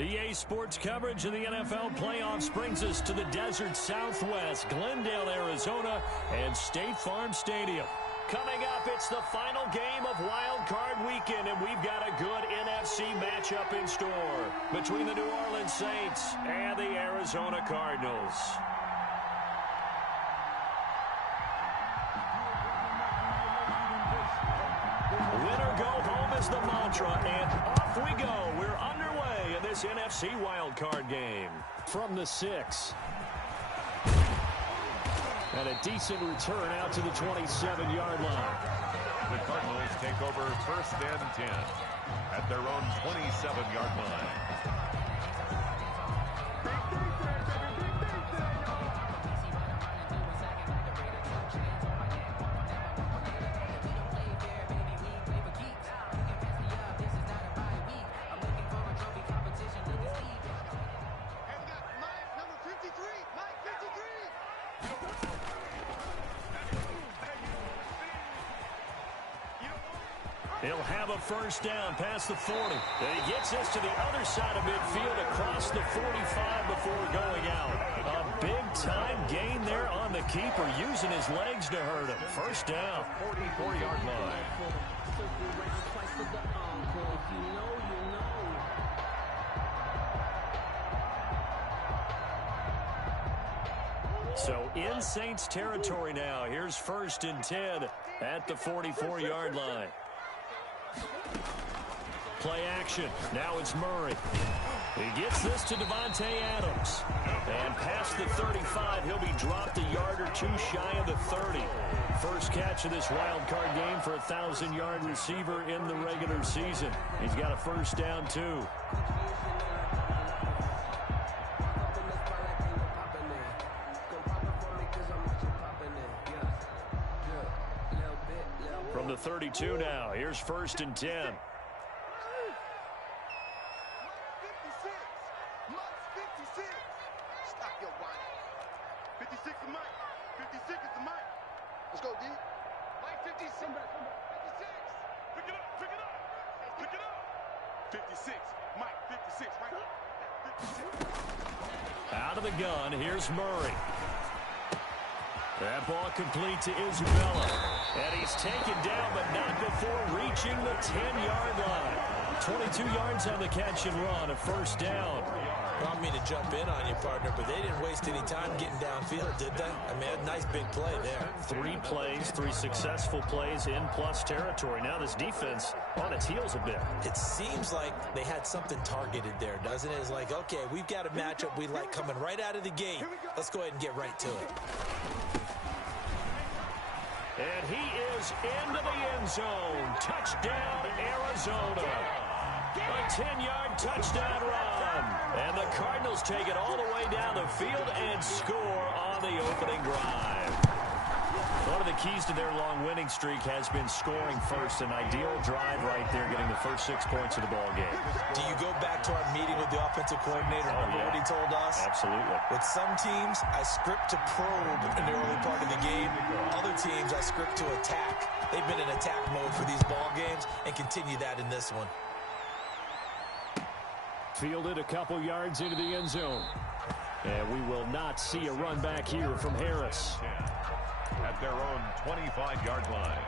EA Sports coverage of the NFL playoffs brings us to the desert Southwest, Glendale, Arizona, and State Farm Stadium. Coming up, it's the final game of Wild Card Weekend, and we've got a good NFC matchup in store between the New Orleans Saints and the Arizona Cardinals. Winner go home is the mantra, and off we go. We're underway in this NFC wildcard game. From the 6. And a decent return out to the 27-yard line. The Cardinals take over 1st and 10 at their own 27-yard line. He'll have a first down past the 40. And he gets this to the other side of midfield across the 45 before going out. A big-time gain there on the keeper, using his legs to hurt him. First down. 44-yard line. So in Saints territory now. Here's 1st and 10 at the 44-yard line. Play action. Now it's Murray. He gets this to Devontae Adams. And past the 35, he'll be dropped a yard or two shy of the 30. First catch of this wild card game for a 1,000-yard receiver in the regular season. He's got a first down, too. From the 32 now, here's 1st and 10. 56 is Mike. 56 is the Mike. Let's go, D. Mike 56. 56. Pick it up. Pick it up. Pick it up. 56. Mike 56. Right. 56. Out of the gun, here's Murray. That ball complete to Isabella. And he's taken down, but not before reaching the 10-yard line. 22 yards on the catch and run, a first down. I don't mean to jump in on you, partner, but they didn't waste any time getting downfield, did they? I mean, a nice big play there. 3 plays, 3 successful plays in plus territory. Now this defense on its heels a bit. It seems like they had something targeted there, doesn't it? It's like, okay, we've got a matchup we like coming right out of the gate. Let's go ahead and get right to it. And he is into the end zone. Touchdown, Arizona. A 10-yard touchdown run. And the Cardinals take it all the way down the field and score on the opening drive. One of the keys to their long winning streak has been scoring first. An ideal drive right there, getting the first 6 points of the ball game. Do you go back to our meeting with the offensive coordinator? Remember what he told us? Absolutely. With some teams, I script to probe in the early part of the game. Other teams, I script to attack. They've been in attack mode for these ball games and continue that in this one. Fielded a couple yards into the end zone. And we will not see a run back here from Harris. At their own 25-yard line.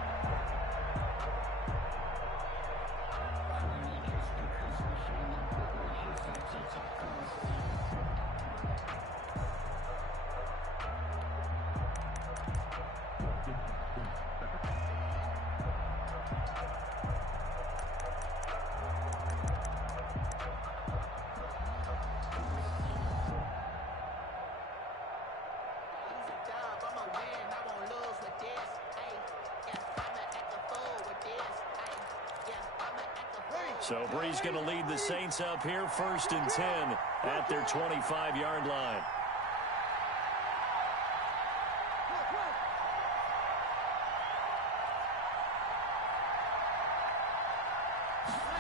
So Bree's going to lead the Saints up here, 1st and 10 at their 25-yard line.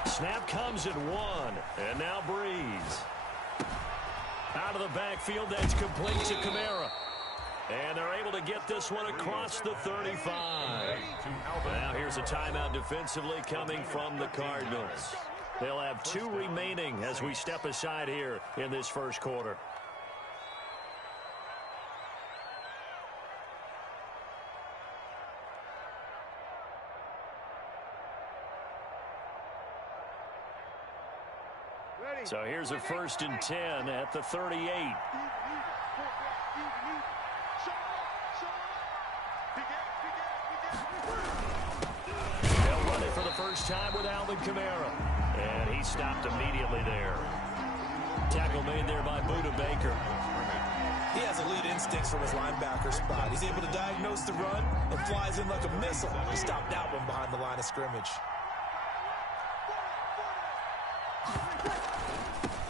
Snap comes at 1, and now Breeze. Out of the backfield, that's complete to Kamara. And they're able to get this one across the 35. Now here's a timeout defensively coming from the Cardinals. They'll have 2 remaining as we step aside here in this first quarter. So here's a 1st and 10 at the 38. They'll run it for the first time with Alvin Kamara. And he stopped immediately there. Tackle made there by Buda Baker. He has elite instincts from his linebacker spot. He's able to diagnose the run and flies in like a missile. He stopped that one behind the line of scrimmage.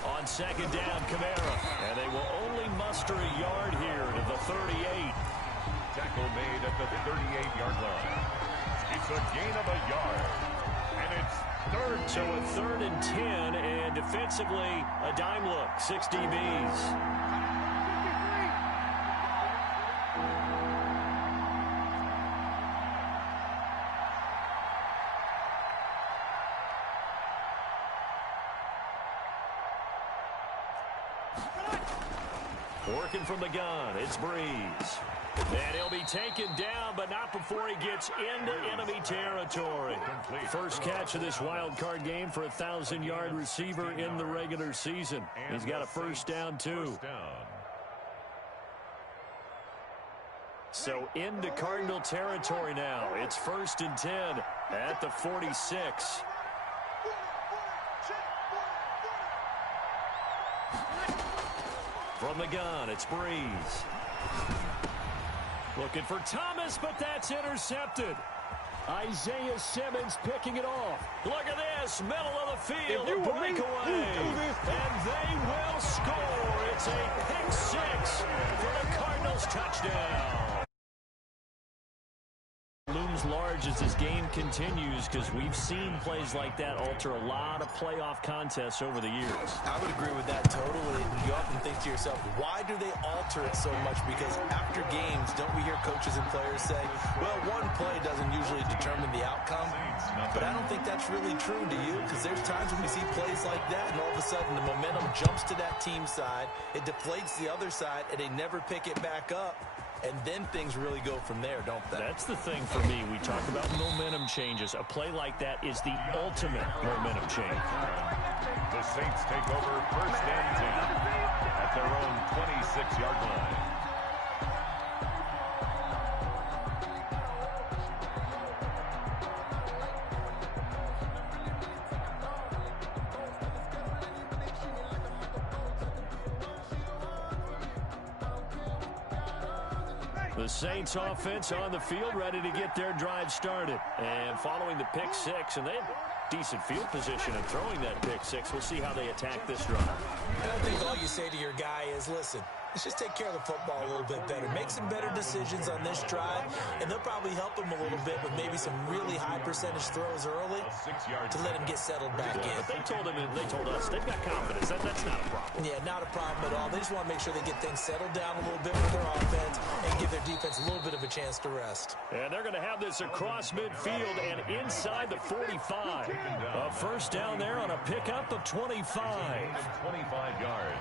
On 2nd down, Kamara. And they will only muster a yard here to the 38. Tackle made at the 38-yard line. It's a gain of a yard. And it's 3rd. So a 3rd and 10, and defensively, a dime look. 6 DBs. Working from the gun, it's Breeze. And he'll be taken down, but not before he gets into enemy territory. First catch of this wild card game for a 1,000-yard receiver in the regular season. He's got a 1st down, too. So into Cardinal territory now. It's 1st and 10 at the 46. From the gun, it's Breeze. Looking for Thomas, but that's intercepted. Isaiah Simmons picking it off. Look at this, middle of the field, a breakaway. And they will score. It's a pick 6 for the Cardinals touchdown. Looms large as this game continues because we've seen plays like that alter a lot of playoff contests over the years. I would agree with that totally. You often think to yourself, why do they alter it so much? Because after games, don't we hear coaches and players say, well, one play doesn't usually determine the outcome. But I don't think that's really true, do you? Because there's times when we see plays like that, and all of a sudden the momentum jumps to that team side, it deflates the other side, and they never pick it back up. And then things really go from there, don't they? That's the thing for me. We talk about momentum changes. A play like that is the ultimate momentum change. The Saints take over 1st and 10 at their own 26-yard line. The Saints offense on the field, ready to get their drive started. And following the pick 6, and they had decent field position and throwing that pick 6. We'll see how they attack this drive. I think all you say to your guy is, listen, let's just take care of the football a little bit better. Make some better decisions on this drive, and they'll probably help him a little bit with maybe some really high percentage throws early to let him get settled back in. But they told him, and they told us, they've got confidence. That's not a problem. Yeah, not a problem at all. They just want to make sure they get things settled down a little bit with their offense and give their defense a little bit of a chance to rest. And they're going to have this across midfield and inside the 45. A 1st down there on a pickup of 25. 25 yards.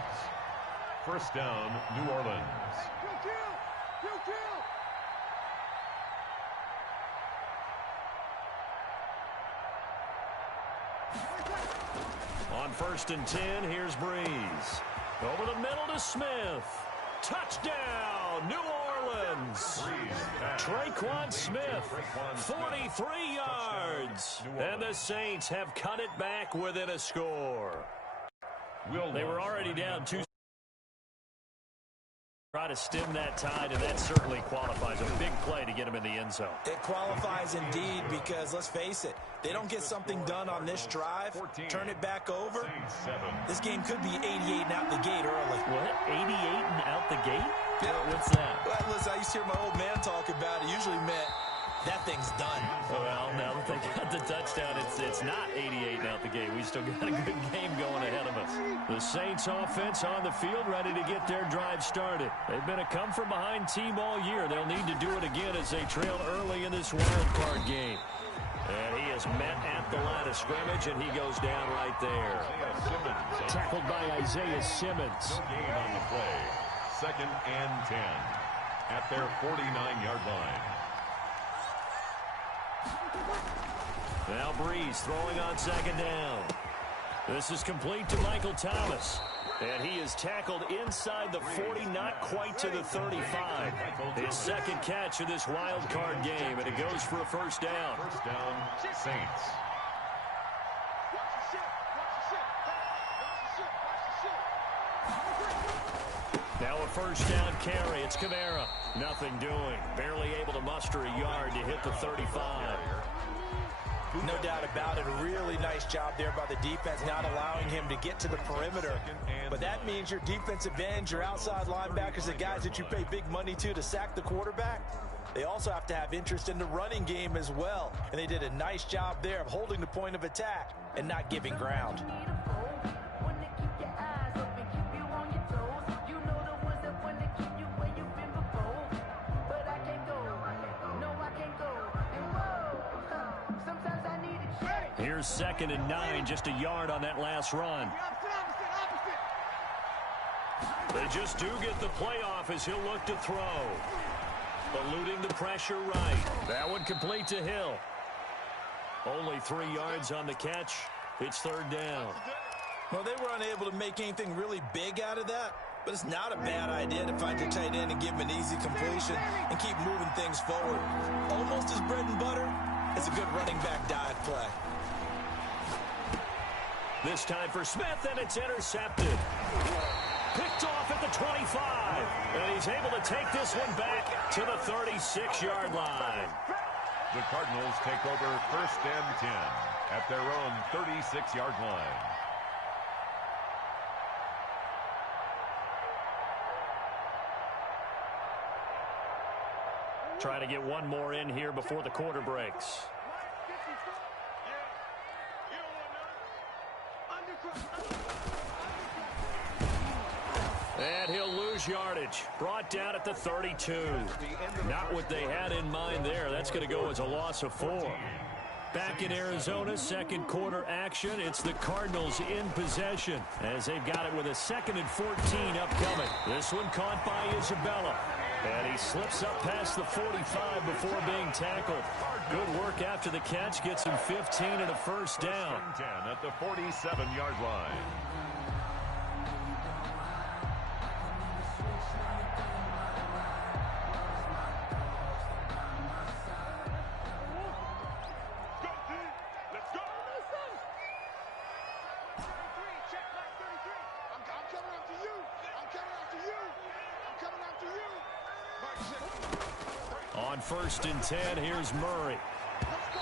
1st down, New Orleans. On 1st and 10, here's Breeze. Over the middle to Smith. Touchdown, New Orleans. Traquan Smith, 43 yards. And the Saints have cut it back within a score. They were already down 2. Try to stem that tide, and that certainly qualifies. A big play to get him in the end zone. It qualifies indeed because, let's face it, they don't get something done on this drive, turn it back over, this game could be 88 and out the gate early. What? 88 and out the gate? Yeah. What's that? Well, listen, I used to hear my old man talk about it. Usually meant that thing's done. Well, now that they got the touchdown, it's not 88 and out the gate. We still got a good game going ahead of us. The Saints offense on the field, ready to get their drive started. They've been a come-from-behind team all year. They'll need to do it again as they trail early in this wild card game. And he is is met at the line of scrimmage, and he goes down right there. Tackled by Isaiah Simmons. Gain on the play. 2nd and 10 at their 49-yard line. Now Breeze throwing on 2nd down. This is complete to Michael Thomas. And he is tackled inside the 40, not quite to the 35. His 2nd catch of this wild card game, and it goes for a 1st down. 1st down, Saints. Now a 1st down carry. It's Kamara. Nothing doing. Barely able to muster a yard to hit the 35. No doubt about it. A really nice job there by the defense, not allowing him to get to the perimeter. But that means your defensive ends, your outside linebackers, the guys that you pay big money to sack the quarterback, they also have to have interest in the running game as well. And they did a nice job there of holding the point of attack and not giving ground. Here's 2nd and 9, just a yard on that last run. They just do get the playoff as he'll look to throw. Eluding the pressure right. That one complete to Hill. Only 3 yards on the catch. It's 3rd down. Well, they were unable to make anything really big out of that, but it's not a bad idea to find your tight end and give him an easy completion and keep moving things forward. Almost as bread and butter as a good running back dive play. This time for Smith, and it's intercepted. Picked off at the 25. And he's able to take this one back to the 36-yard line. The Cardinals take over 1st and 10 at their own 36-yard line. Trying to get one more in here before the quarter breaks. And he'll lose yardage. Brought down at the 32. Not what they had in mind there. That's going to go as a loss of 4. Back in Arizona, 2nd quarter action. It's the Cardinals in possession as they've got it with a 2nd and 14 upcoming. This one caught by Isabella. And he slips up past the 45 before being tackled. Good work after the catch. Gets him 15 and a 1st down. 10 at the 47-yard line. On 1st and 10, here's Murray.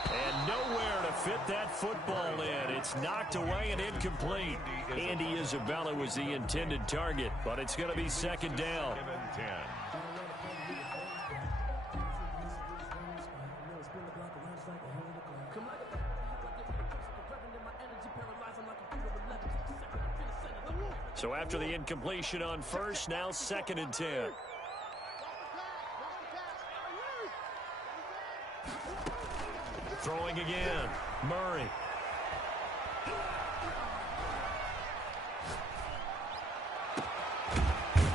And nowhere to fit that football in. It's knocked away and incomplete. Andy Isabella was the intended target, but it's going to be 2nd down. 10. So after the incompletion on 1st, now 2nd and 10. Throwing again. Murray.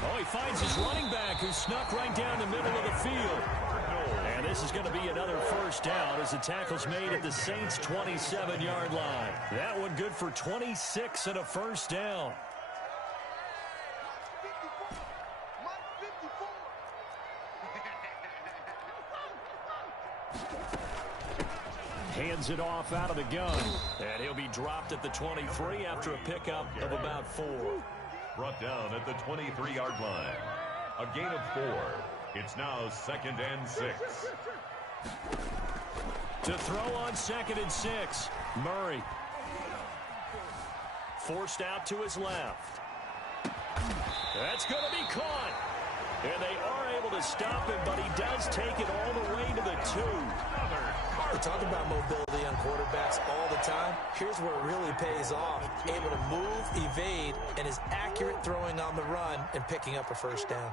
Oh, he finds his running back who snuck right down the middle of the field. And this is going to be another 1st down as the tackle's made at the Saints' 27-yard line. That one good for 26 and a 1st down. Hands it off out of the gun. And he'll be dropped at the 23 after a pickup of about 4. Brought down at the 23-yard line. A gain of 4. It's now 2nd and 6. To throw on 2nd and 6. Murray. Forced out to his left. That's going to be caught. And they are able to stop him, but he does take it all the way to the 2. We talk about mobility on quarterbacks all the time. Here's where it really pays off. Able to move, evade, and is accurate throwing on the run and picking up a 1st down.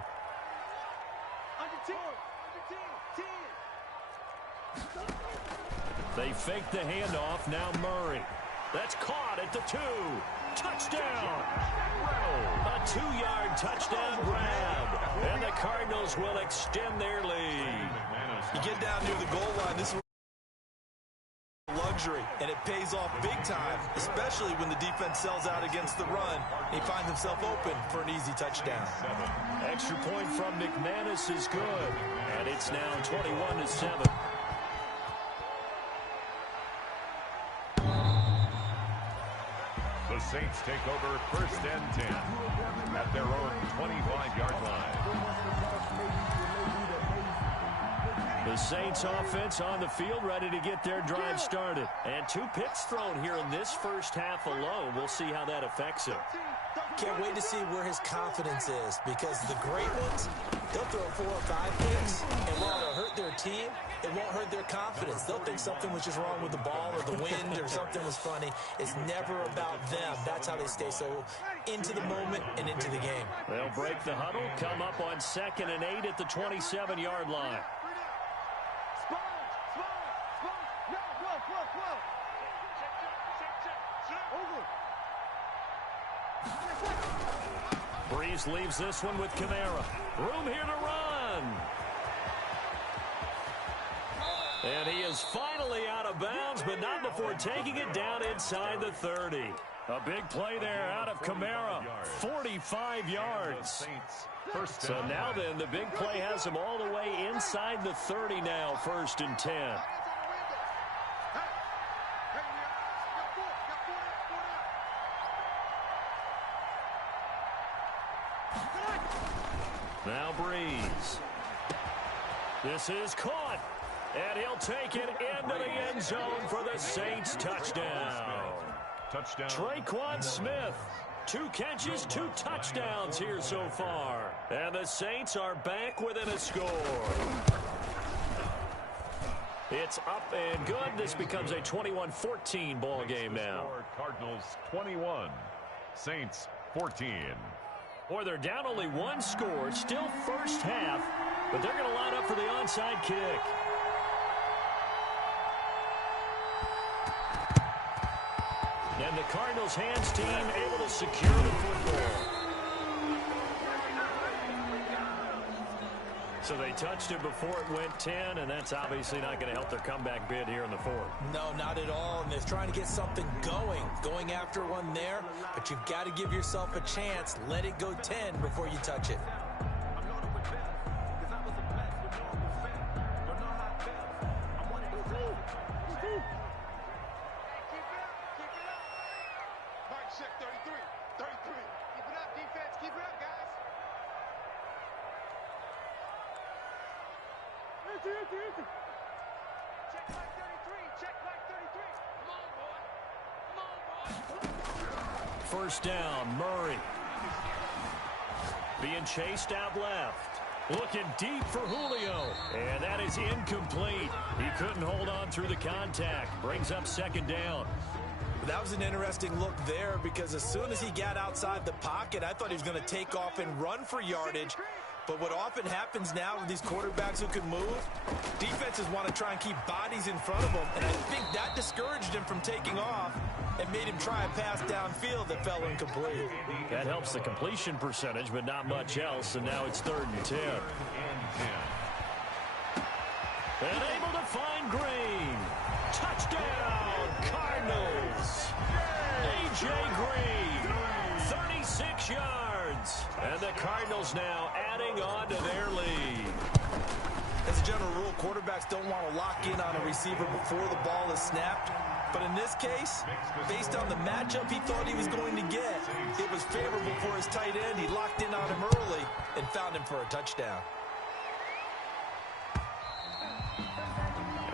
They fake the handoff. Now Murray. That's caught at the 2. Touchdown. A 2-yard touchdown grab. And the Cardinals will extend their lead. You get down near the goal line, this is luxury, and it pays off big time, especially when the defense sells out against the run. He finds himself open for an easy touchdown. Extra point from McManus is good. And it's now 21-7. The Saints take over 1st and 10 at their own 25-yard line. The Saints offense on the field, ready to get their drive started. And 2 picks thrown here in this first half alone. We'll see how that affects him. Can't wait to see where his confidence is, because the great ones, they'll throw 4 or 5 picks, and while it'll hurt their team, it won't hurt their confidence. They'll think something was just wrong with the ball or the wind or something was funny. It's never about them. That's how they stay so into the moment and into the game. They'll break the huddle, come up on 2nd and 8 at the 27-yard line. Breeze leaves this one with Kamara. Room here to run. And he is finally out of bounds, but not before taking it down inside the 30. A big play there out of Kamara. 45 yards. So now then, the big play has him all the way inside the 30 now, 1st and 10. Now Breeze. This is caught. And he'll take it into the end zone for the Saints touchdown. Traquan Smith. 2 catches, 2 touchdowns here so far. And the Saints are back within a score. It's up and good. This becomes a 21-14 ball game now. Cardinals 21, Saints 14. Boy, they're down only 1 score. Still first half, but they're going to line up for the onside kick. And the Cardinals hands team able to secure the football. So they touched it before it went 10, and that's obviously not going to help their comeback bid here in the 4th. No, not at all. And they're trying to get something going after one there. But you've got to give yourself a chance. Let it go 10 before you touch it. Check 33. 33. Keep it up, defense. Keep it up, guys. Check like 33. Check like 33. Come on, boy. Come on, boy. 1st down, Murray. Being chased out left. Looking deep for Julio. And that is incomplete. He couldn't hold on through the contact. Brings up 2nd down. That was an interesting look there, because as soon as he got outside the pocket, I thought he was going to take off and run for yardage. But what often happens now with these quarterbacks who can move, defenses want to try and keep bodies in front of them. And I think that discouraged him from taking off and made him try a pass downfield that fell incomplete. That helps the completion percentage, but not much else. And now it's 3rd and 10. And able to find Green. Touchdown, Cardinals. A.J. Green, 36 yards. And the Cardinals now adding on to their lead. As a general rule, quarterbacks don't want to lock in on a receiver before the ball is snapped. But in this case, based on the matchup he thought he was going to get, it was favorable for his tight end. He locked in on him early and found him for a touchdown.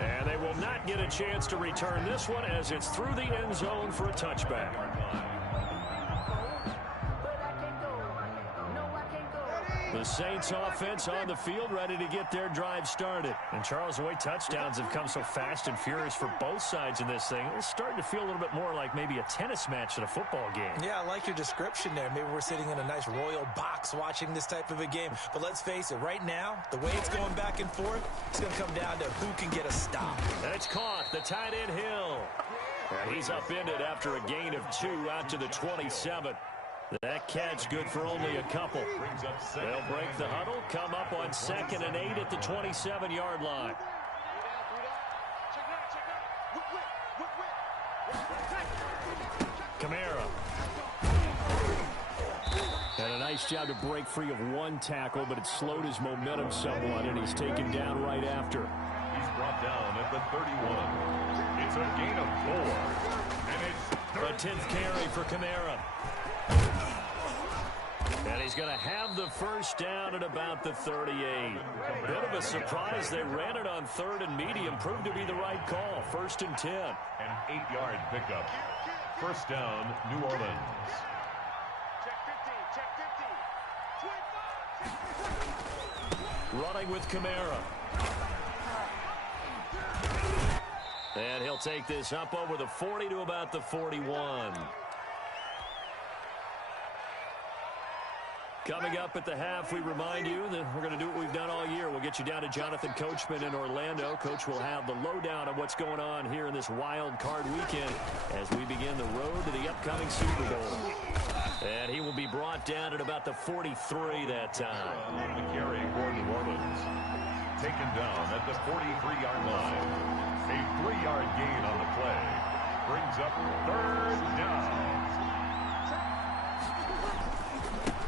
And they will not get a chance to return this one, as it's through the end zone for a touchback. The Saints offense on the field, ready to get their drive started. And Charles, the way touchdowns have come so fast and furious for both sides in this thing, it's starting to feel a little bit more like maybe a tennis match at a football game. Yeah, I like your description there. Maybe we're sitting in a nice royal box watching this type of a game. But let's face it, right now, the way it's going back and forth, it's going to come down to who can get a stop. And it's caught, the tight end Hill. And he's upended after a gain of 2 out to the 27. That catch good for only a couple. They'll break the huddle, come up on 2nd and 8 at the 27-yard line. Kamara. And a nice job to break free of 1 tackle, but it slowed his momentum somewhat, and he's taken down right after. He's brought down at the 31. It's a gain of 4. And it's a 10th carry for Kamara. And he's going to have the first down at about the 38. Bit of a surprise. They ran it on 3rd and medium. Proved to be the right call. 1st and 10. An 8-yard pickup. First down, New Orleans. Running with Kamara. And he'll take this up over the 40 to about the 41. Coming up at the half, we remind you that we're going to do what we've done all year. We'll get you down to Jonathan Coachman in Orlando. Coach will have the lowdown of what's going on here in this wild card weekend as we begin the road to the upcoming Super Bowl. And he will be brought down at about the 43 that time. The carry for New Orleans. Taken down at the 43-yard line. A 3-yard gain on the play. Brings up 3rd down.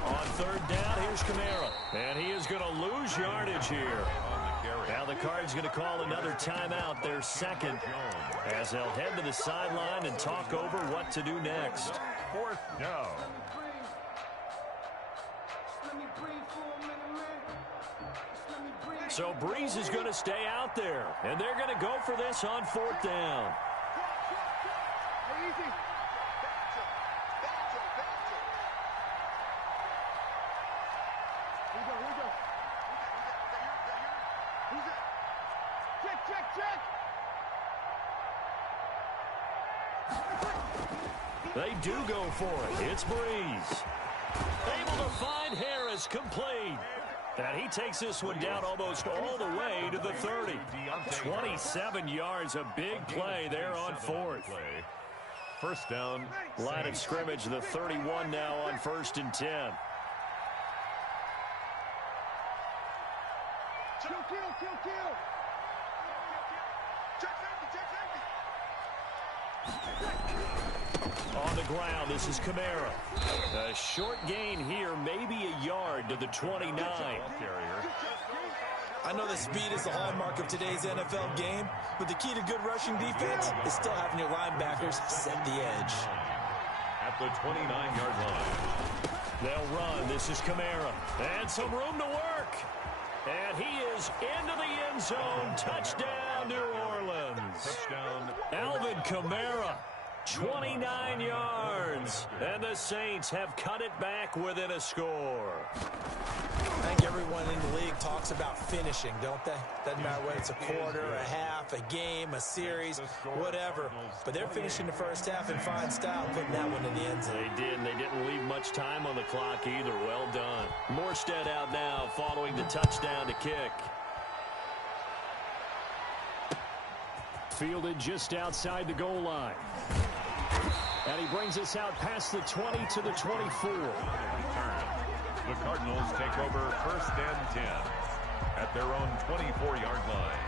On 3rd down, here's Kamara. And he is going to lose yardage here. Now the Cards going to call another timeout, their 2nd, as they'll head to the sideline and talk over what to do next. 4th down. So Breeze is going to stay out there, and they're going to go for this on 4th down. They do go for it. It's Breeze. Able to find Harris, complete. And he takes this one down almost all the way to the 30. 27 yards, a big play there on 4th. First down. Line of scrimmage, the 31 now on 1st and 10. Kill. On the ground, this is Kamara. A short gain here, maybe a yard to the 29. I know that speed is the hallmark of today's NFL game, but the key to good rushing defense is still having your linebackers set the edge. At the 29-yard line. They'll run. This is Kamara. And some room to work. And he is into the end zone. Touchdown, New Orleans. Touchdown. Alvin Kamara. 29 yards. And the Saints have cut it back within a score. I think everyone in the league talks about finishing, don't they? Doesn't matter whether it's a quarter, a half, a game, a series, whatever. But they're finishing the first half in fine style, putting that one in the end zone. They did, and they didn't leave much time on the clock either. Well done. Morstead out now following the touchdown to kick. Fielded just outside the goal line. And he brings us out past the 20 to the 24. The Cardinals take over 1st and 10 at their own 24-yard line.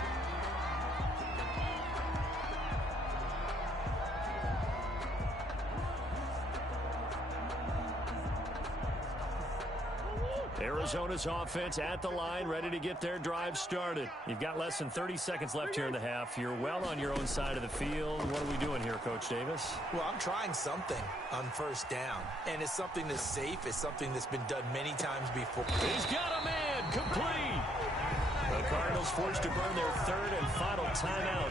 Arizona's offense at the line, ready to get their drive started. You've got less than 30 seconds left here in the half. You're well on your own side of the field. What are we doing here, Coach Davis? Well, I'm trying something on 1st down, and it's something that's safe. It's something that's been done many times before. He's got a man, complete. The Cardinals forced to burn their 3rd and final timeout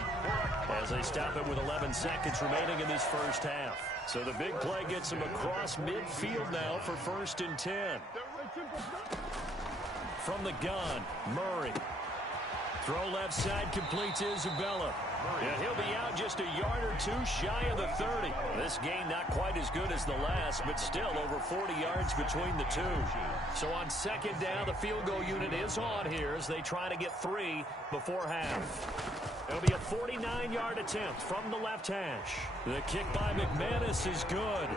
as they stop it with 11 seconds remaining in this first half. So the big play gets them across midfield now for 1st and 10. from the gun. Murray. Throw left side completes Isabella. And he'll be out just a yard or two shy of the 30. This game not quite as good as the last, but still over 40 yards between the two. So on second down, the field goal unit is on here as they try to get 3 before half. It'll be a 49-yard attempt from the left hash. The kick by McManus is good.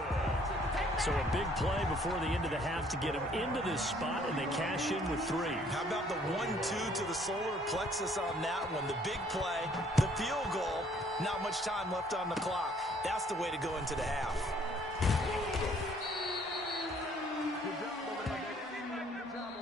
So a big play before the end of the half to get him into this spot, and they cash in with 3. How about the 1-2 to the solar plexus on that one? The big play, the field goal, not much time left on the clock. That's the way to go into the half.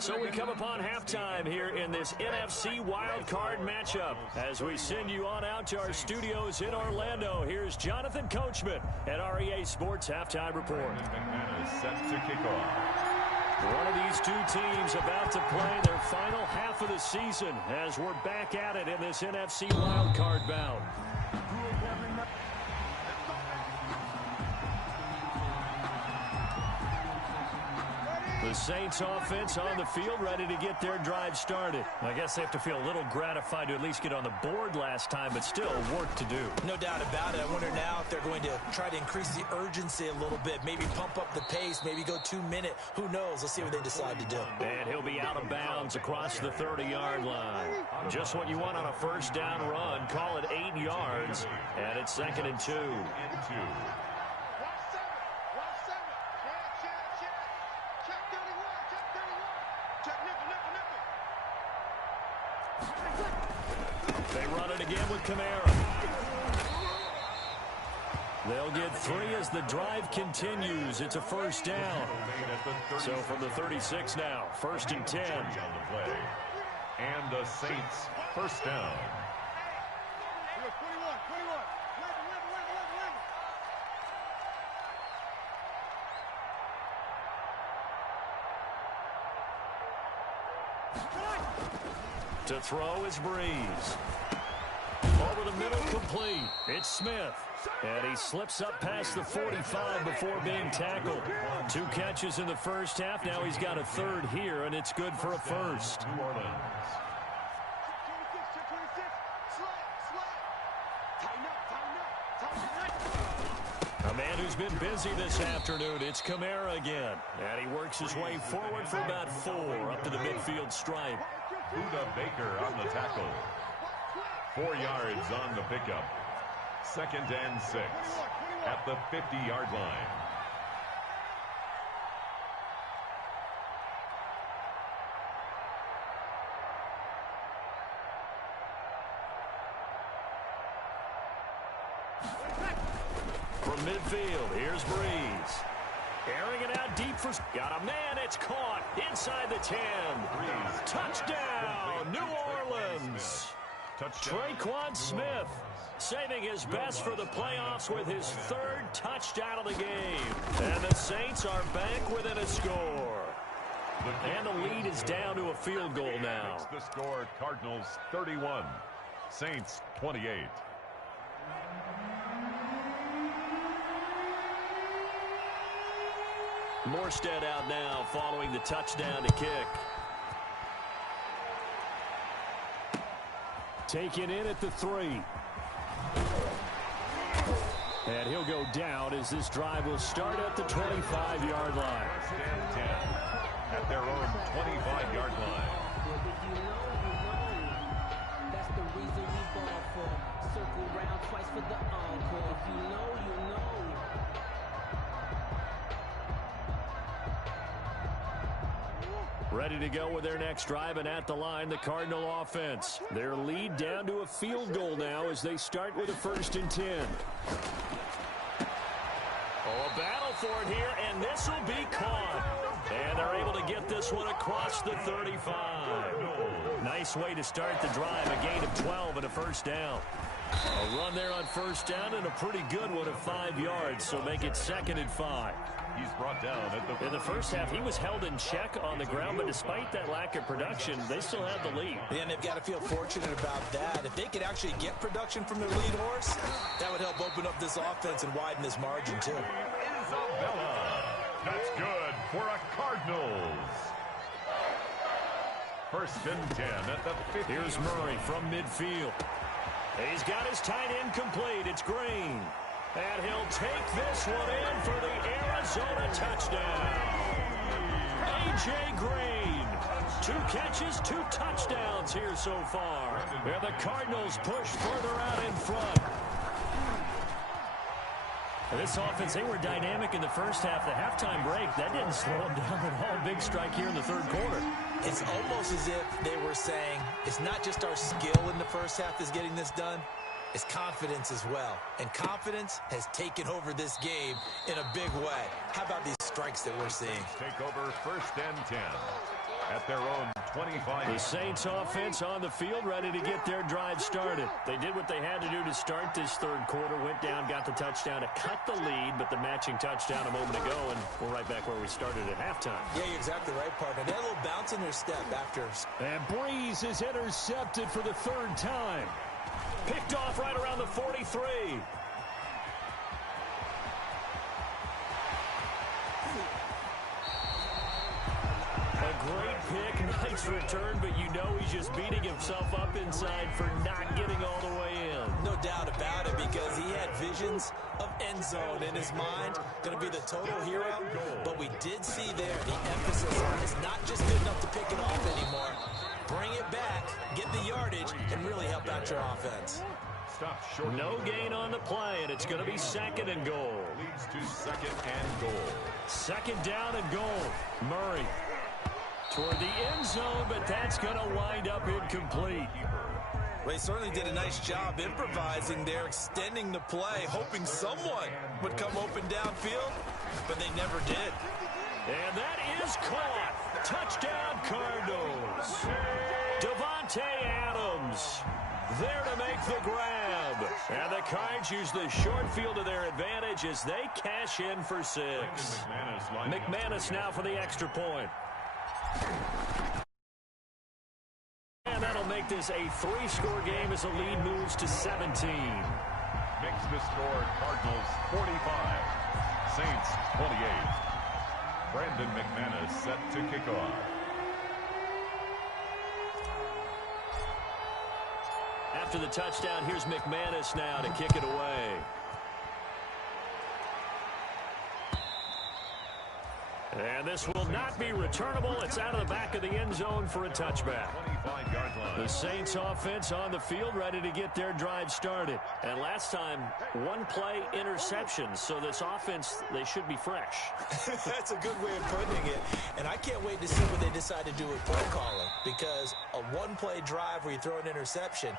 So we come upon halftime here in this NFC wildcard matchup. As we send you on out to our studios in Orlando, here's Jonathan Coachman at REA Sports Halftime Report. McManus set to kick off. One of these two teams about to play their final half of the season as we're back at it in this NFC wildcard bout. The Saints offense on the field, ready to get their drive started. I guess they have to feel a little gratified to at least get on the board last time, but still work to do. No doubt about it. I wonder now if they're going to try to increase the urgency a little bit, maybe pump up the pace, maybe go 2-minute. Who knows? Let's see what they decide to do. And he'll be out of bounds across the 30-yard line. Just what you want on a first down run. Call it 8 yards, and it's 2nd and 2. They run it again with Kamara. They'll get 3 as the drive continues. It's a first down. So from the 36 now, 1st and 10. And the Saints first down. To throw is Breeze. Over the middle, complete. It's Smith. And he slips up past the 45 before being tackled. 2 catches in the first half. Now he's got a 3rd here, and it's good for a first. New Orleans. A man who's been busy this afternoon. It's Kamara again. And he works his way forward for about 4 up to the midfield stripe. Buda Baker on the tackle. 4 yards on the pickup. 2nd and 6 at the 50-yard line. From midfield, here's Breeze. Airing it out deep for... Got a man, it's caught inside the 10. Breeze. Touchdown, New Orleans. Traquan Smith saving his best for the playoffs with his 3rd touchdown of the game. And the Saints are back within a score. And the lead is down to a field goal now. The score, Cardinals 31, Saints 28. Morstead out now following the touchdown to kick. Taken in at the 3. And he'll go down as this drive will start at the 25-yard line. 10 at their own 25-yard line. That's the reason we ball for. Circle round twice for the encore. If you know, you know. Ready to go with their next drive, and at the line, the Cardinal offense. Their lead down to a field goal now as they start with a 1st and 10. Oh, a battle for it here, and this will be caught. And they're able to get this one across the 35. Nice way to start the drive, a gain of 12 and a first down. A run there on first down and a pretty good one of 5 yards, so make it 2nd and 5. He's brought down at the... In the first half, he was held in check on the ground, but despite that lack of production, they still have the lead. And they've got to feel fortunate about that. If they could actually get production from their lead horse, that would help open up this offense and widen this margin, too. Isabella. That's good for a Cardinals. First and 10 at the 50. Here's Murray from midfield. He's got his tight end complete. It's Green. And he'll take this one in for the Arizona touchdown. A.J. Green. 2 catches, 2 touchdowns here so far. And the Cardinals push further out in front. This offense, they were dynamic in the first half. The halftime break, that didn't slow them down at all. Big strike here in the third quarter. It's almost as if they were saying, it's not just our skill in the first half that's getting this done. It's confidence as well. And confidence has taken over this game in a big way. How about these strikes that we're seeing? Take over first and 10 at their own 25. The Saints offense on the field, ready to get their drive started. They did what they had to do to start this third quarter, went down, got the touchdown to cut the lead, but the matching touchdown a moment ago, and we're right back where we started at halftime. Yeah, you're exactly right, partner. They had a little bounce in their step after. And Breeze is intercepted for the third time. Picked off right around the 43. A great pick, nice return, but you know he's just beating himself up inside for not getting all the way in. No doubt about it, because he had visions of end zone in his mind. Going to be the total hero. But we did see there the emphasis on it's not just good enough to pick it off anymore. Bring it back, get the yardage, and really help out your offense. No gain on the play, and it's going to be second and goal. Leads to second and goal. Second down and goal. Murray toward the end zone, but that's going to wind up incomplete. They certainly did a nice job improvising there, extending the play, hoping someone would come open downfield, but they never did. And that is caught. Touchdown, Cardinals. Devontae Adams there to make the grab. And the Cards use the short field to their advantage as they cash in for 6. McManus now for the extra point. And that'll make this a 3-score game as the lead moves to 17. Makes the score Cardinals 45, Saints 28. Brandon McManus set to kick off. After the touchdown, here's McManus now to kick it away. And this will not be returnable. It's out of the back of the end zone for a touchback. 25-yard line. The Saints offense on the field ready to get their drive started. And last time, 1-play interception. So this offense, they should be fresh. That's a good way of putting it. And I can't wait to see what they decide to do with play calling. Because a 1-play drive where you throw an interception,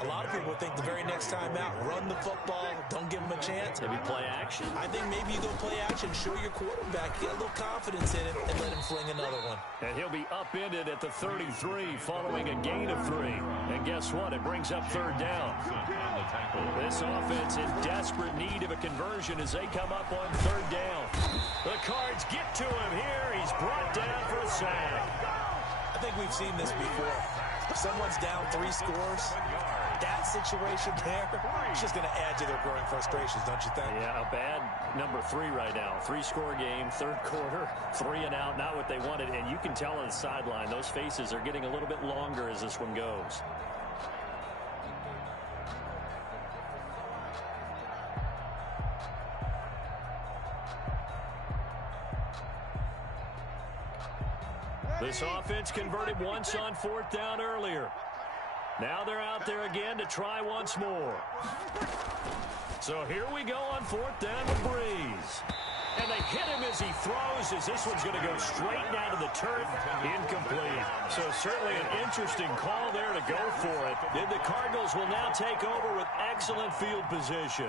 a lot of people think the very next time out, run the football, don't give them a chance. Maybe play action. I think maybe you go play action, show your quarterback, get a little confidence in it, and let him fling another one. And he'll be upended at the 33 following a gain of 3. And guess what? It brings up third down. This offense in desperate need of a conversion as they come up on third down. The Cards get to him here. He's brought down for a sack. I think we've seen this before. If someone's down 3 scores, that situation there, it's just going to add to their growing frustrations, don't you think? Yeah, a bad number 3 right now. 3-score game, third quarter, 3 and out, not what they wanted. And you can tell on the sideline, those faces are getting a little bit longer as this one goes. This offense converted once on 4th down earlier. Now they're out there again to try once more. So here we go on 4th down with Breeze. And they hit him as he throws, as this one's going to go straight down to the turf. Incomplete. So certainly an interesting call there to go for it. And the Cardinals will now take over with excellent field position.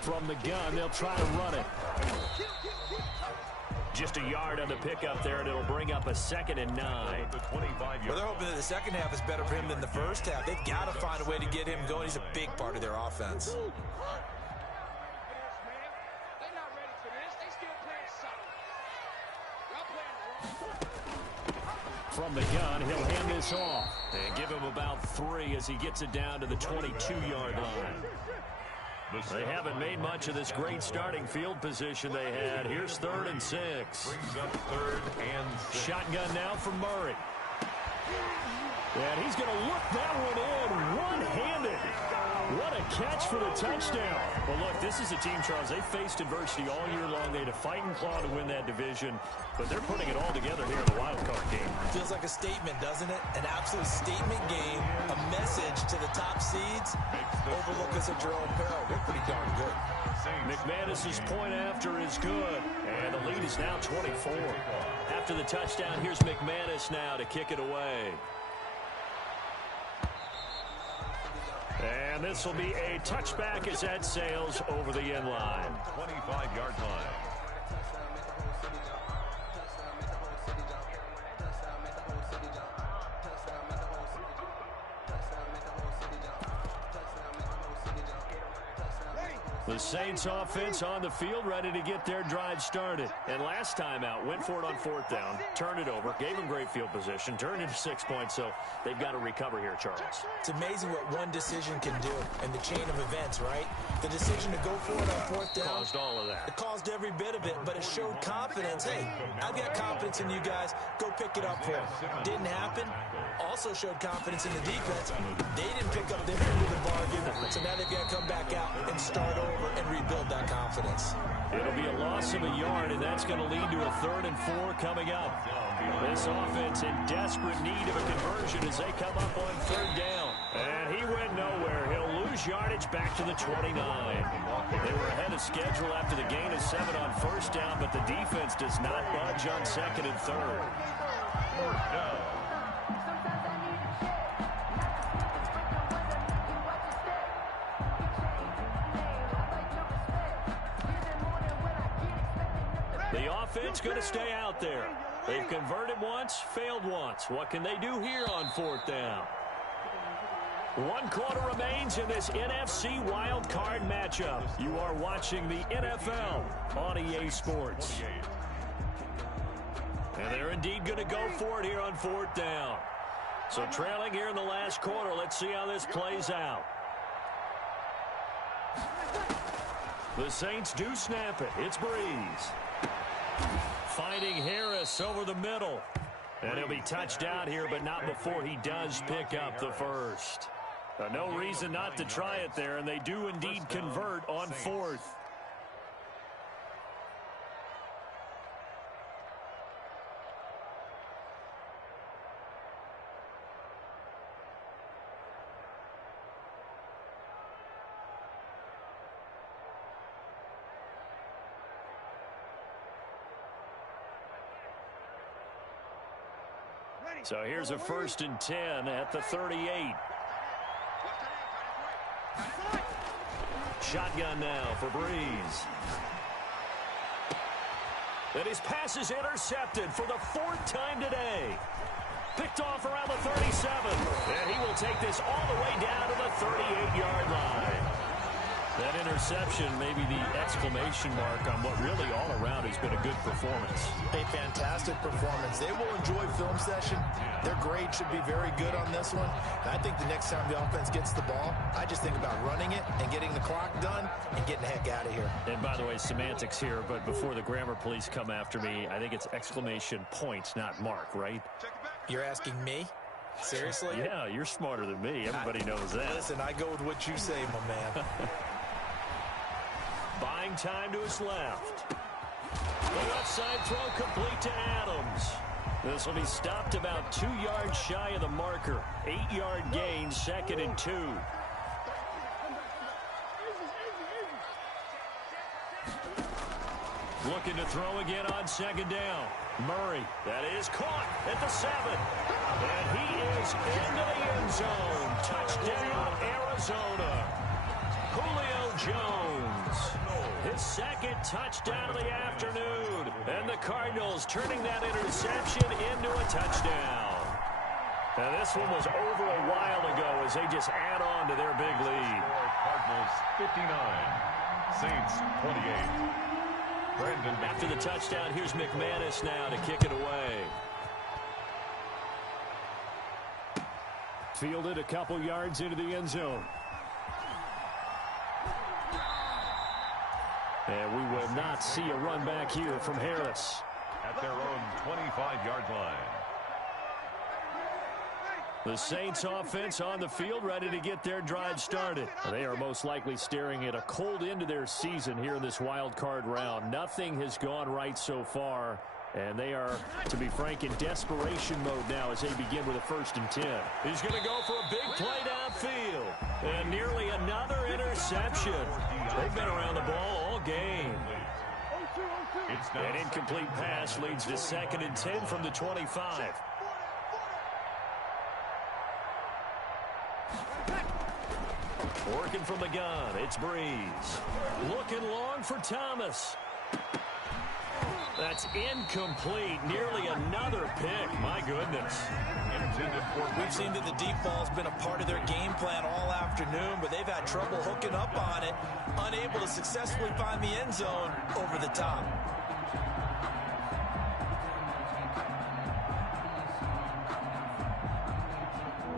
From the gun, they'll try to run it. Just a yard on the pickup there, and it'll bring up a 2nd and 9. Well, they're hoping that the second half is better for him than the first half. They've got to find a way to get him going. He's a big part of their offense. from the gun. He'll hand this off and give him about 3 as he gets it down to the 22-yard line. They haven't made much of this great starting field position they had. Here's 3rd and 6. Brings up 3rd and 6. Shotgun now from Murray. And he's going to look that one in one-handed. What a catch for the touchdown. Well, look, this is a team, Charles, they faced adversity all year long. They had to fight and claw to win that division, but they're putting it all together here in the wild card game. Feels like a statement, doesn't it? An absolute statement game, a message to the top seeds. Overlook us at your own peril. We're pretty darn good. McManus's point after is good, and the lead is now 24. After the touchdown, here's McManus now to kick it away. And this will be a touchback as that sails over the end line. 25-yard line. The Saints offense on the field, ready to get their drive started. And last time out, went for it on 4th down, turned it over, gave them great field position, turned into 6 points, so they've got to recover here, Charles. It's amazing what one decision can do in the chain of events, right? The decision to go for it on 4th down. Caused all of that. It caused every bit of it, but it showed confidence. Hey, I've got confidence in you guys. Go pick it up for them. Didn't happen. Also showed confidence in the defense. They didn't pick up their end of the bargain, so now they've got to come back out and start over and rebuild that confidence. It'll be a loss of a yard, and that's going to lead to a 3rd and 4 coming up. This offense in desperate need of a conversion as they come up on 3rd down. And he went nowhere. He'll lose yardage back to the 29. They were ahead of schedule after the gain of 7 on 1st down, but the defense does not budge on 2nd and 3rd. 4th down. The offense going to stay out there. They've converted once, failed once. What can they do here on 4th down? 1 quarter remains in this NFC wild card matchup. You are watching the NFL on EA Sports. And they're indeed going to go for it here on 4th down. So trailing here in the last quarter. Let's see how this plays out. The Saints do snap it. It's Breeze. Finding Harris over the middle. And he'll be touched down here, but not before he does pick up the first. No reason not to try it there, and they do indeed convert on 4th. So here's a 1st and 10 at the 38. Shotgun now for Breeze. And his pass is intercepted for the 4th time today. Picked off around the 37. And he will take this all the way down to the 38-yard line. That interception may be the exclamation mark on what really all around has been a good performance. A fantastic performance. They will enjoy film session. Their grade should be very good on this one. And I think the next time the offense gets the ball, I just think about running it and getting the clock done and getting the heck out of here. And by the way, semantics here, but before the grammar police come after me, I think it's exclamation point, not mark, right? You're asking me? Seriously? Yeah, you're smarter than me. Everybody knows that. Listen, I go with what you say, my man. Buying time to his left. The left side throw complete to Adams. This will be stopped about 2 yards shy of the marker. 8-yard gain, 2nd and 2. Looking to throw again on 2nd down. Murray, that is caught at the 7. And he is into the end zone. Touchdown, Arizona. Julio Jones. His 2nd touchdown of the afternoon. And the Cardinals turning that interception into a touchdown. Now this one was over a while ago as they just add on to their big lead. Cardinals 59, Saints 28. After the touchdown, here's McManus now to kick it away. Fielded a couple yards into the end zone. And we will not see a run back here from Harris. At their own 25-yard line. The Saints offense on the field, ready to get their drive started. They are most likely staring at a cold end to their season here in this wild card round. Nothing has gone right so far, and they are, to be frank, in desperation mode now as they begin with a 1st and 10. He's going to go for a big play downfield, and nearly another interception. They've been around the ball all game. An incomplete pass leads to 2nd and 10 from the 25. Working from the gun, it's Breeze. Looking long for Thomas. That's incomplete. Nearly another pick. My goodness. We've seen that the deep ball's been a part of their game plan all afternoon, but they've had trouble hooking up on it, unable to successfully find the end zone over the top.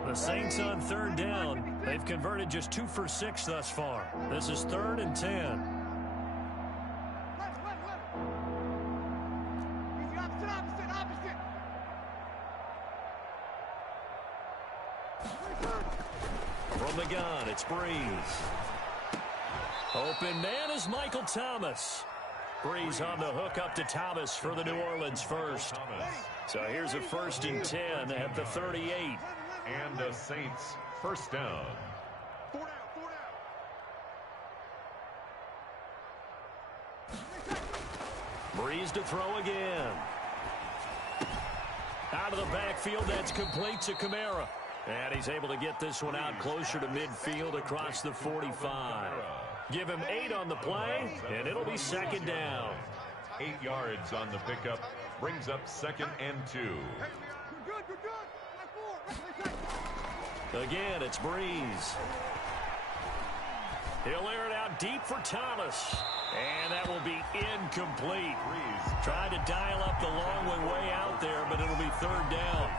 The Saints on 3rd down. They've converted just 2 for 6 thus far. This is 3rd and 10. From the gun, it's Breeze. Open man is Michael Thomas. Breeze on the hook up to Thomas for the New Orleans first. So here's a 1st and 10 at the 38. And the Saints 1st down. 4 down. Breeze to throw again. Out of the backfield, that's complete to Kamara. And he's able to get this one out closer to midfield across the 45. Give him 8 on the play, and it'll be 2nd down. 8 yards on the pickup. Brings up 2nd and 2. Again, it's Breeze. He'll air it out deep for Thomas. And that will be incomplete. Breeze tried to dial up the long way out there, but it'll be 3rd down.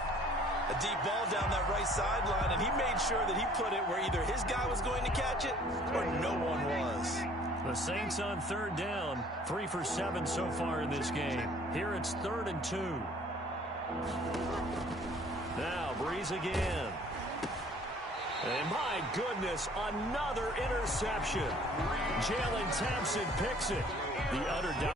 A deep ball down that right sideline, and he made sure that he put it where either his guy was going to catch it or no one was. The Saints on 3rd down, 3 for 7 so far in this game. Here it's 3rd and 2. Now Breeze again. And my goodness, another interception. Jalen Thompson picks it. The underdog.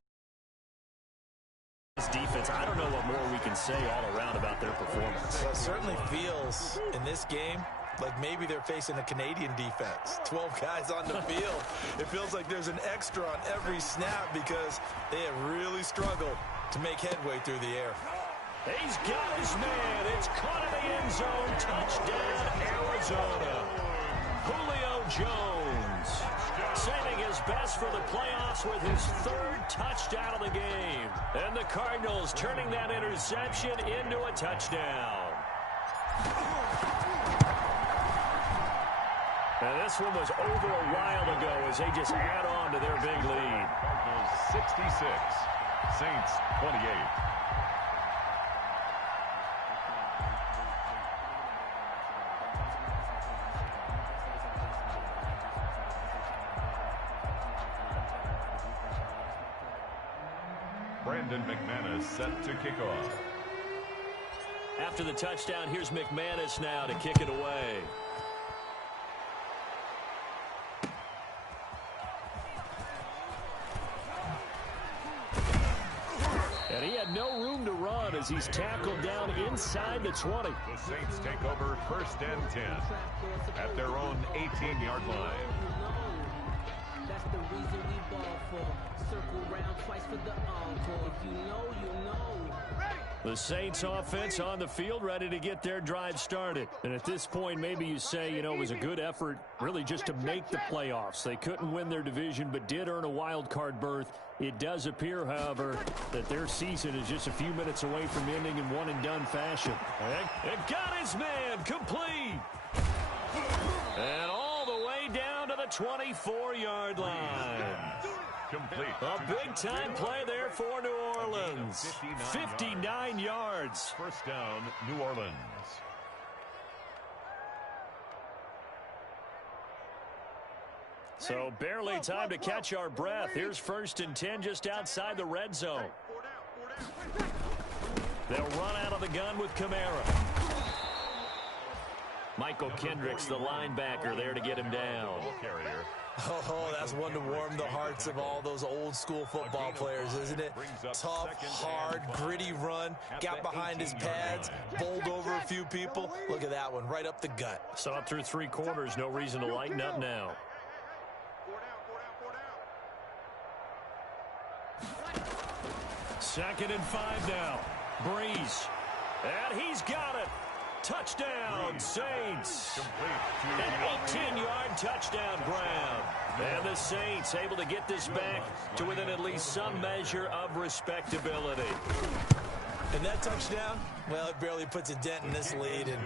Defense, I don't know what more we can say all around about their performance. Well, it certainly feels in this game like maybe they're facing a Canadian defense. 12 guys on the field. It feels like there's an extra on every snap because they have really struggled to make headway through the air. He's got his man. It's caught in the end zone. Touchdown, Arizona. Julio Jones saving his best for the playoffs with his 3rd touchdown of the game. And the Cardinals turning that interception into a touchdown. And this one was over a while ago as they just add on to their big lead. Cardinals 66, Saints 28. Brandon McManus set to kick off. After the touchdown, here's McManus now to kick it away. And he had no room to run as he's tackled down inside the 20. The Saints take over 1st and 10 at their own 18-yard line. That's the reason we ball for. Circle round twice for the encore. If you know, you know. The Saints offense on the field ready to get their drive started. And at this point, maybe you say, you know, it was a good effort really just to make the playoffs. They couldn't win their division but did earn a wild card berth. It does appear, however, that their season is just a few minutes away from ending in one-and-done fashion. And got his man complete. And all the way down to the 24-yard line. Complete. A big-time play there for New Orleans. 59 yards. 1st down, New Orleans. So barely time to catch our breath. Here's 1st and 10 just outside the red zone. They'll run out of the gun with Kamara. Michael Kendricks, the linebacker, there to get him down. Oh, that's one to warm the hearts of all those old-school football players, isn't it? Tough, hard, gritty run, got behind his pads, bowled over a few people. Look at that one, right up the gut. Saw it through 3 quarters, no reason to lighten up now. 2nd and 5 now. Breeze. And he's got it. Touchdown, Saints. An 18-yard touchdown grab. And the Saints able to get this back to within at least some measure of respectability. And that touchdown, well, it barely puts a dent in this lead. And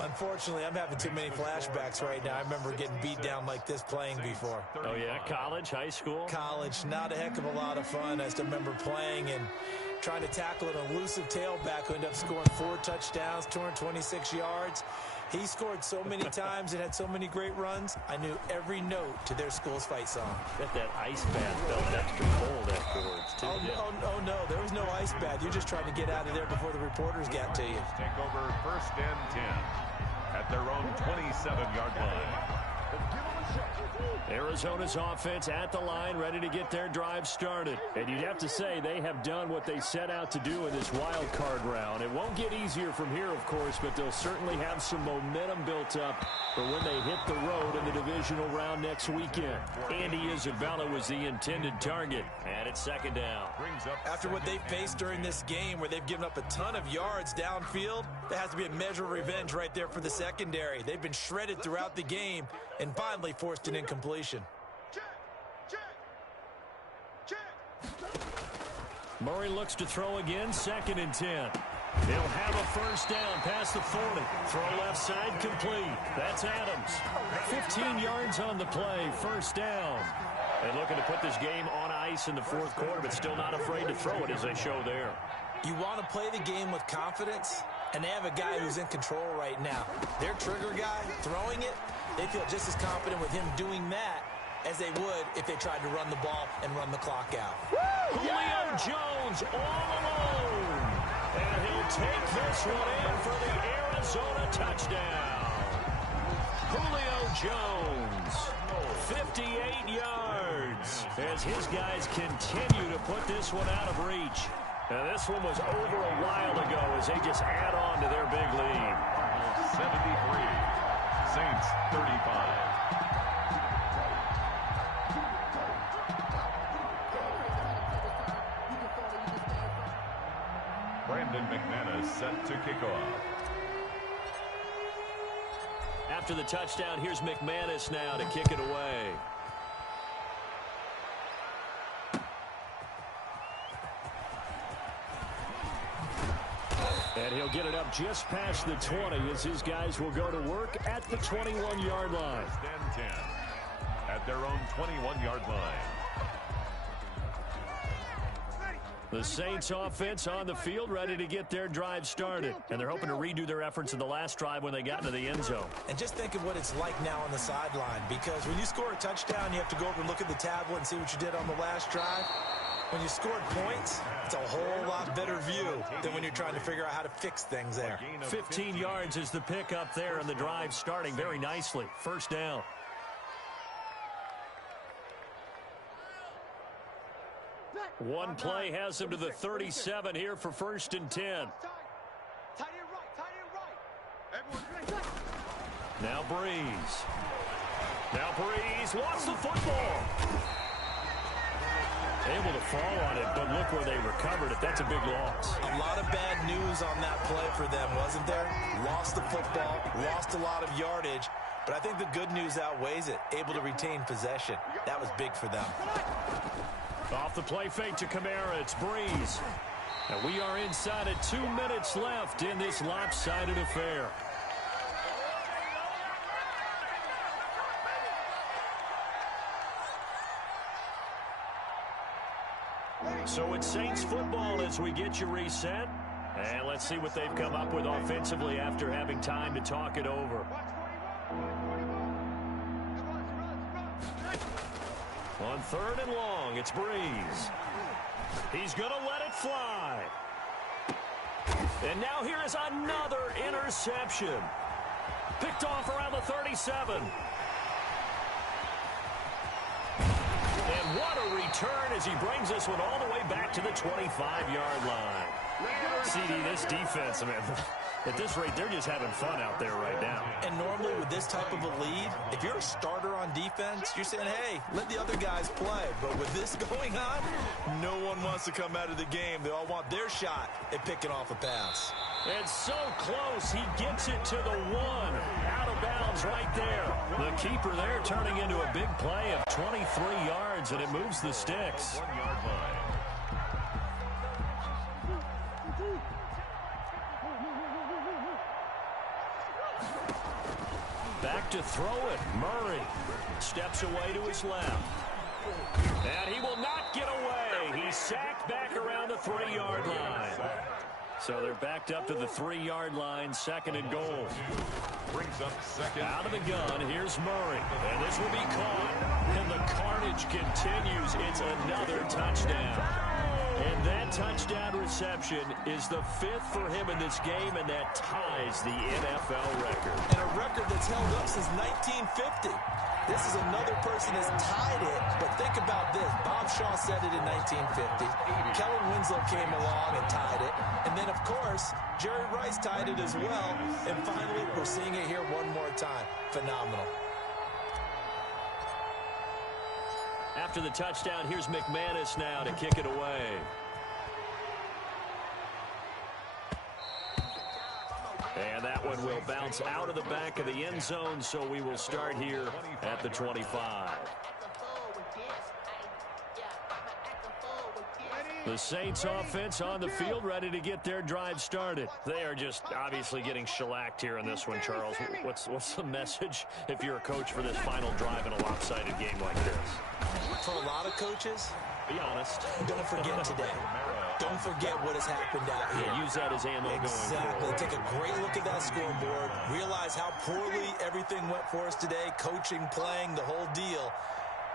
unfortunately, I'm having too many flashbacks right now. I remember getting beat down like this playing before. Oh, yeah? College, high school? College, not a heck of a lot of fun. I still remember playing and trying to tackle an elusive tailback who ended up scoring 4 touchdowns, 226 yards. He scored so many times and had so many great runs, I knew every note to their school's fight song. Bet that ice bath felt extra cold afterwards, too. Oh, no, there was no ice bath. You're just trying to get out of there before the reporters got to you. Take over 1st and 10 at their own 27-yard line. Arizona's offense at the line, ready to get their drive started. And you'd have to say they have done what they set out to do in this wild card round. It won't get easier from here, of course, but they'll certainly have some momentum built up for when they hit the road in the divisional round next weekend. Andy Isabella was the intended target, and it's 2nd down. After what they've faced during this game, where they've given up a ton of yards downfield, there has to be a measure of revenge right there for the secondary. They've been shredded throughout the game and finally forced an incompletion. Murray looks to throw again, 2nd and 10. He'll have a 1st down past the 40. Throw left side complete. That's Adams. 15 yards on the play, 1st down. And looking to put this game on ice in the 4th quarter, but still not afraid to throw it as they show there. You want to play the game with confidence, and they have a guy who's in control right now. Their trigger guy, throwing it, they feel just as confident with him doing that as they would if they tried to run the ball and run the clock out. Julio Jones all alone. And he'll take this one in for the Arizona touchdown. Julio Jones, 58 yards, as his guys continue to put this one out of reach. And this one was over a while ago as they just add on to their big lead. 73, Saints 35. Brandon McManus set to kick off. After the touchdown, here's McManus now to kick it away. And he'll get it up just past the 20 as his guys will go to work at the 21-yard line. 1st and 10 at their own 21-yard line. The Saints offense on the field, ready to get their drive started. And they're hoping to redo their efforts in the last drive when they got into the end zone. And just think of what it's like now on the sideline, because when you score a touchdown, you have to go over and look at the tablet and see what you did on the last drive. When you scored points, it's a whole lot better view than when you're trying to figure out how to fix things there. 15 yards is the pickup there, and the drive starting very nicely. 1st down. One play has them to the 37 here for 1st and 10. Now Breeze. Lost the football. Able to fall on it, but look where they recovered it. That's a big loss. A lot of bad news on that play for them, wasn't there? Lost the football, lost a lot of yardage, but I think the good news outweighs it. Able to retain possession. That was big for them. Off the play fake to Kamara, it's Breeze. And we are inside of 2 minutes left in this lopsided affair. So it's Saints football as we get you reset. And let's see what they've come up with offensively after having time to talk it over. On 3rd and long, it's Breeze. He's going to let it fly. And now here is another interception. Picked off around the 37. And what a return as he brings this one all the way back to the 25-yard line. CD, this defense, man, at this rate, they're just having fun out there right now. And normally with this type of a lead, if you're a starter on defense, you're saying, hey, let the other guys play. But with this going on, no one wants to come out of the game. They all want their shot at picking off a pass. And so close, he gets it to the 1. Out of bounds right there. The keeper there turning into a big play of 23 yards, and it moves the sticks. 1 yard line. Back to throw it. Murray steps away to his left. And he will not get away. He's sacked back around the 3-yard line. So they're backed up to the 3-yard line, 2nd and goal. Brings up 2nd. Out of the gun, here's Murray. And this will be caught. And the carnage continues. It's another touchdown. And that touchdown reception is the 5th for him in this game, and that ties the NFL record. And a record that's held up since 1950. This is another person that's tied it, but think about this. Bob Shaw said it in 1950. Kellen Winslow came along and tied it. And then, of course, Jerry Rice tied it as well. And finally, we're seeing it here one more time. Phenomenal. After the touchdown, here's McManus now to kick it away. And that one will bounce out of the back of the end zone, so we will start here at the 25. The Saints offense on the field, ready to get their drive started. They are just obviously getting shellacked here in this one, Charles. What's the message if you're a coach for this final drive in a lopsided game like this? For a lot of coaches, be honest. Don't forget today. Don't forget what has happened out here. Yeah, use that as ammo going forward. Take a great look at that scoreboard. Realize how poorly everything went for us today. Coaching, playing, the whole deal.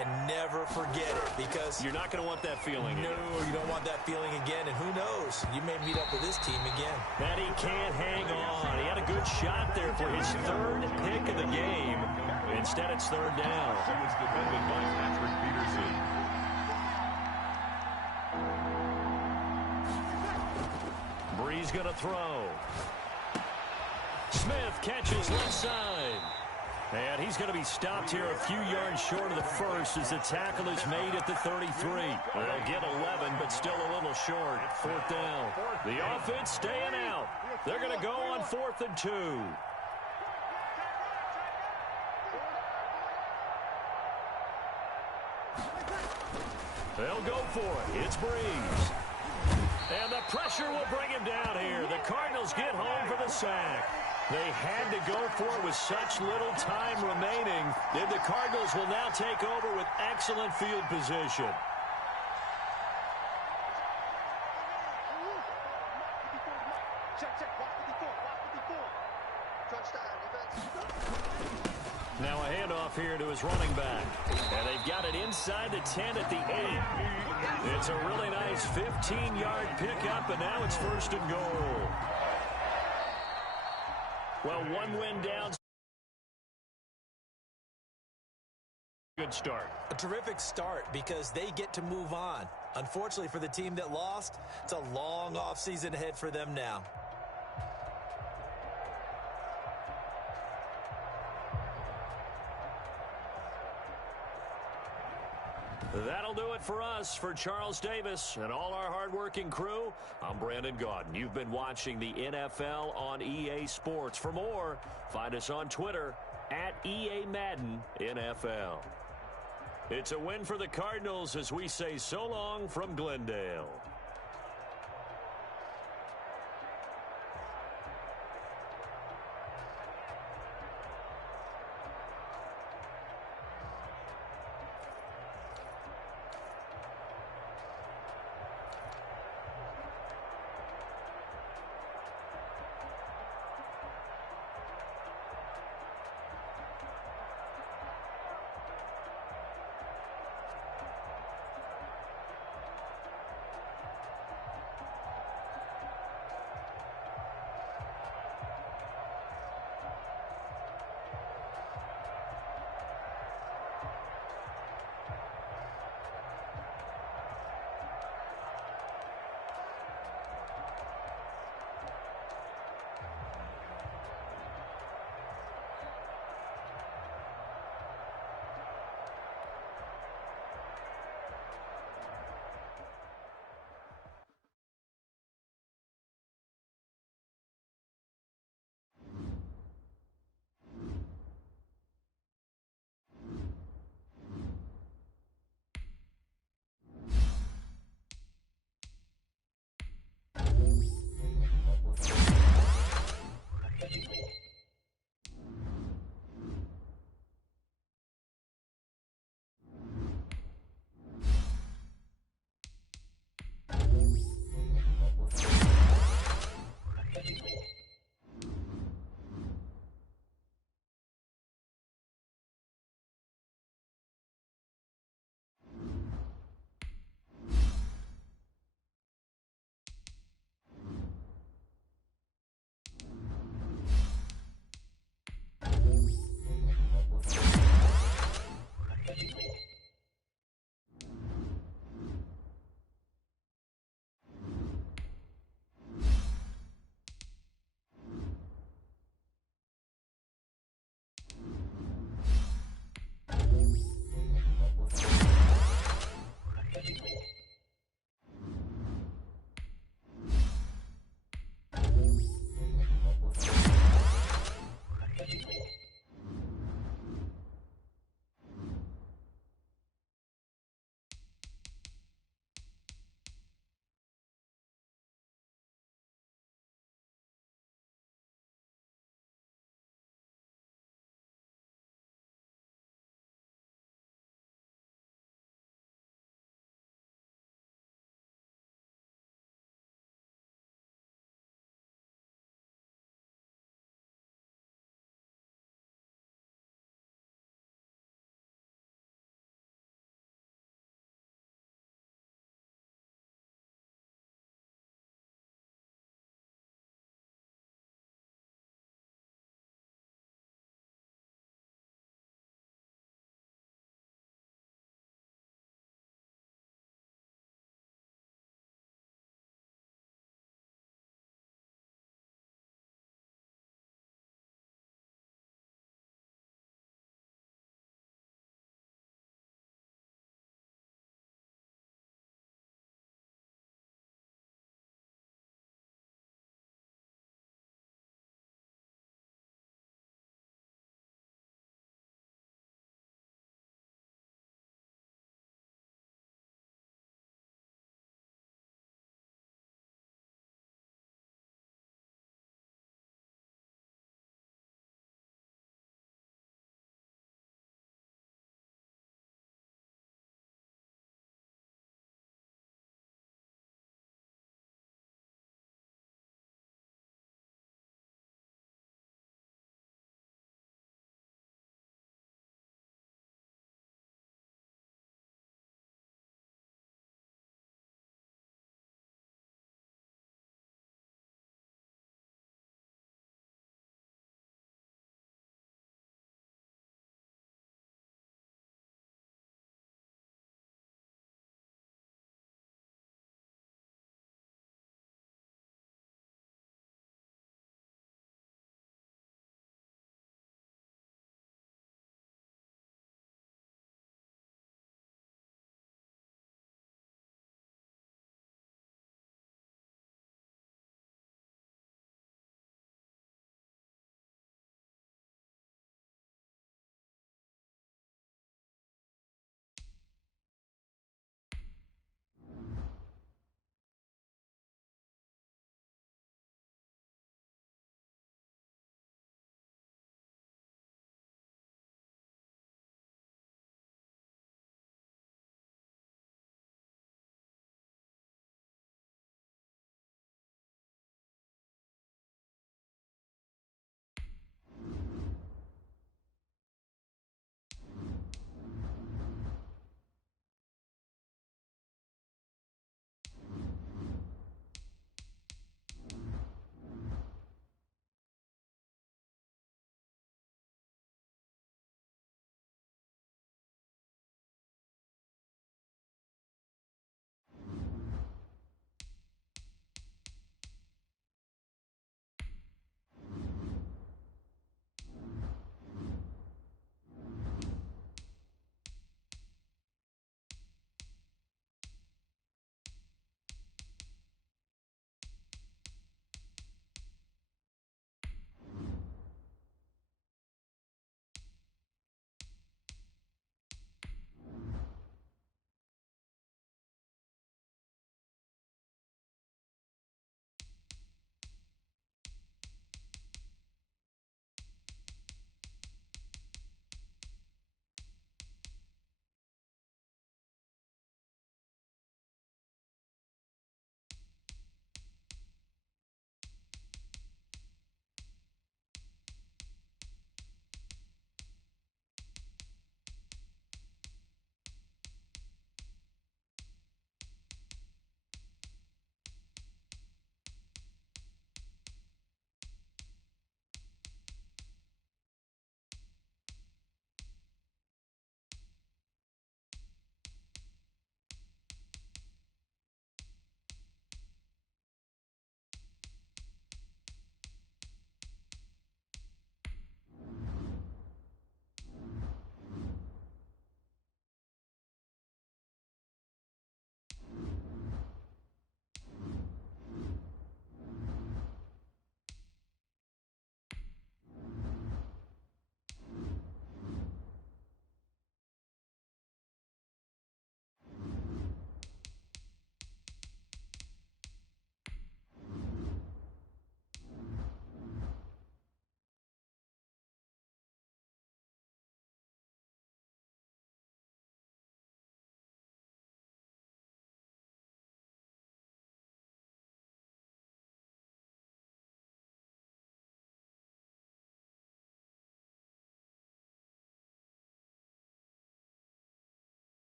And never forget it, because you're not going to want that feeling again. No, you don't want that feeling again. And who knows? You may meet up with this team again. And he can't hang on. He had a good shot there for his 3rd pick of the game. Instead, it's 3rd down. It's defended by Patrick Peterson. Breeze going to throw. Smith catches left side. And he's going to be stopped here a few yards short of the first as the tackle is made at the 33. They'll get 11, but still a little short. 4th down. The offense staying out. They're going to go on 4th and 2. They'll go for it. It's Breeze. And the pressure will bring him down here. The Cardinals get home for the sack. They had to go for it with such little time remaining. And the Cardinals will now take over with excellent field position. Now a handoff here to his running back. And they've got it inside the 10 at the 8. It's a really nice 15-yard pickup, and now it's 1st and goal. Well, one win down. Good start. A terrific start because they get to move on. Unfortunately for the team that lost, it's a long offseason ahead for them now. That'll do it for us. For Charles Davis and all our hardworking crew, I'm Brandon Gaudin. You've been watching the NFL on EA Sports. For more, find us on Twitter at EA Madden NFL. It's a win for the Cardinals as we say so long from Glendale.